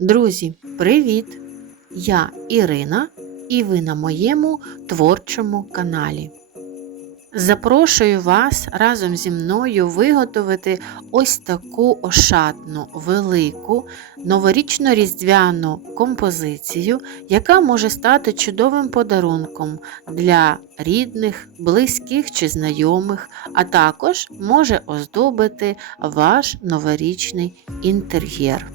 Друзі, привіт! Я Ірина і ви на моєму творчому каналі. Запрошую вас разом зі мною виготовити ось таку ошатну, велику новорічно-різдвяну композицію, яка може стати чудовим подарунком для рідних, близьких чи знайомих, а також може оздобити ваш новорічний інтер'єр.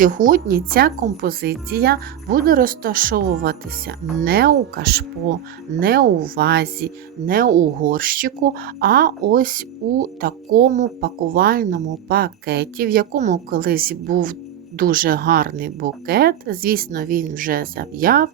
Сьогодні ця композиція буде розташовуватися не у кашпо, не у вазі, не у горщику, а ось у такому пакувальному пакеті, в якому колись був дуже гарний букет. Звісно, він вже зав'яв.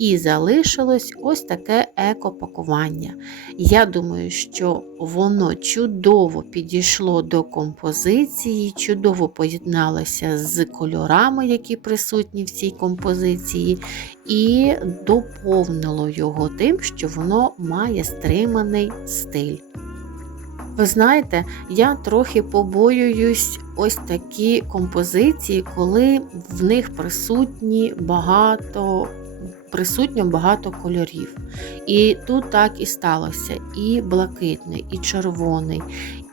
І залишилось ось таке екопакування. Я думаю, що воно чудово підійшло до композиції, чудово поєдналося з кольорами, які присутні в цій композиції, і доповнило його тим, що воно має стриманий стиль. Ви знаєте, я трохи побоююсь ось такі композиції, коли в них присутні багато присутньо багато кольорів. І тут так і сталося: і блакитний, і червоний,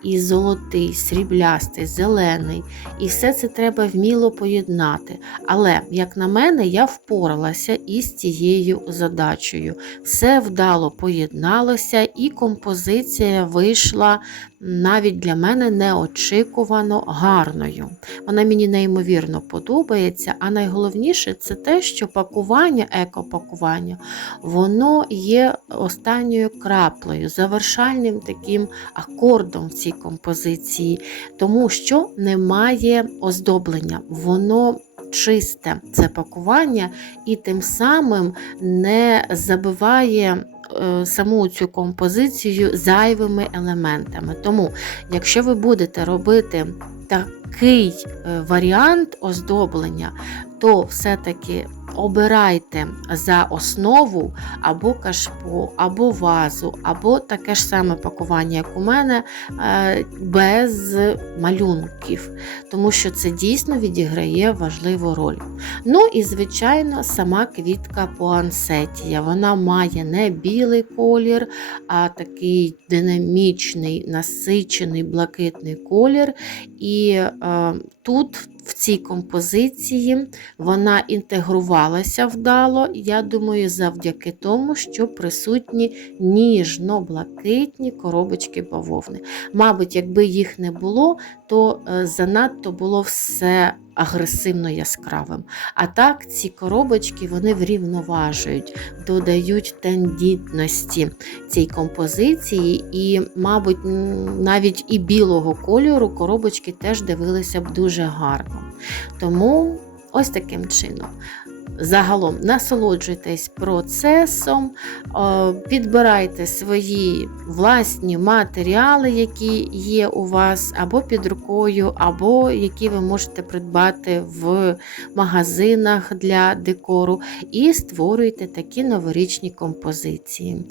і золотий, сріблястий, зелений. І все це треба вміло поєднати. Але, як на мене, я впоралася із цією задачею. Все вдало поєдналося, і композиція вийшла навіть для мене неочікувано гарною. Вона мені неймовірно подобається, а найголовніше це те, що пакування, екопакування, воно є останньою краплею, завершальним таким акордом в цій композиції, тому що немає оздоблення. Воно Чисте це пакування, і тим самим не забиває саму цю композицію зайвими елементами. Тому, якщо ви будете робити такий е, варіант оздоблення, то все-таки обирайте за основу або кашпо, або вазу, або таке ж саме пакування, як у мене, е, без малюнків, тому що це дійсно відіграє важливу роль. Ну і, звичайно, сама квітка поансетія. Вона має не білий колір, а такий динамічний, насичений блакитний колір. І е, тут в цій композиції вона інтегрувалася вдало, я думаю, завдяки тому, що присутні ніжно-блакитні коробочки бавовни. Мабуть, якби їх не було, то е, занадто було все агресивно яскравим. А так, ці коробочки вони врівноважують, додають тендітності цій композиції, і, мабуть, навіть і білого кольору коробочки теж дивилися б дуже гарно. Тому ось таким чином. Загалом насолоджуйтесь процесом, підбирайте свої власні матеріали, які є у вас, або під рукою, або які ви можете придбати в магазинах для декору, і створюйте такі новорічні композиції.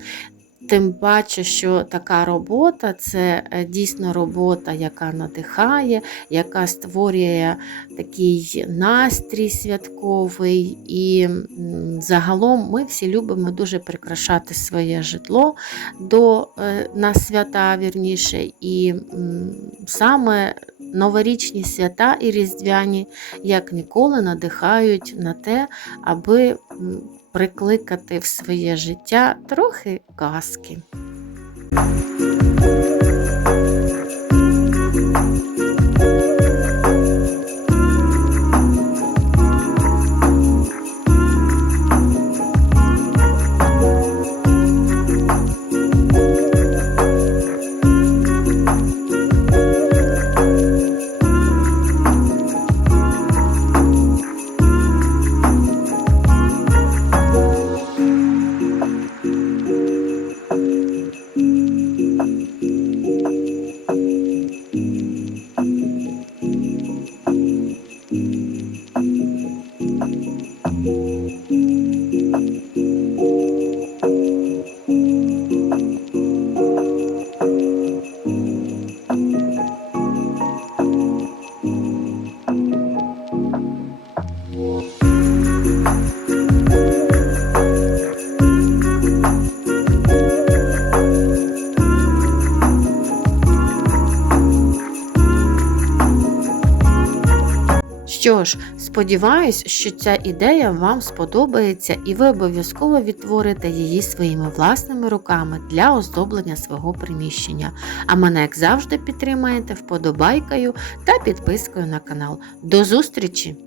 Тим паче, що така робота це е, дійсно робота, яка надихає, яка створює такий настрій святковий. І загалом ми всі любимо дуже прикрашати своє житло до, е, на свята вірніше. І саме новорічні свята і різдвяні, як ніколи, надихають на те, аби прикликати в своє життя трохи казки. Що ж, сподіваюсь, що ця ідея вам сподобається і ви обов'язково відтворите її своїми власними руками для оздоблення свого приміщення. А мене, як завжди, підтримаєте вподобайкою та підпискою на канал. До зустрічі!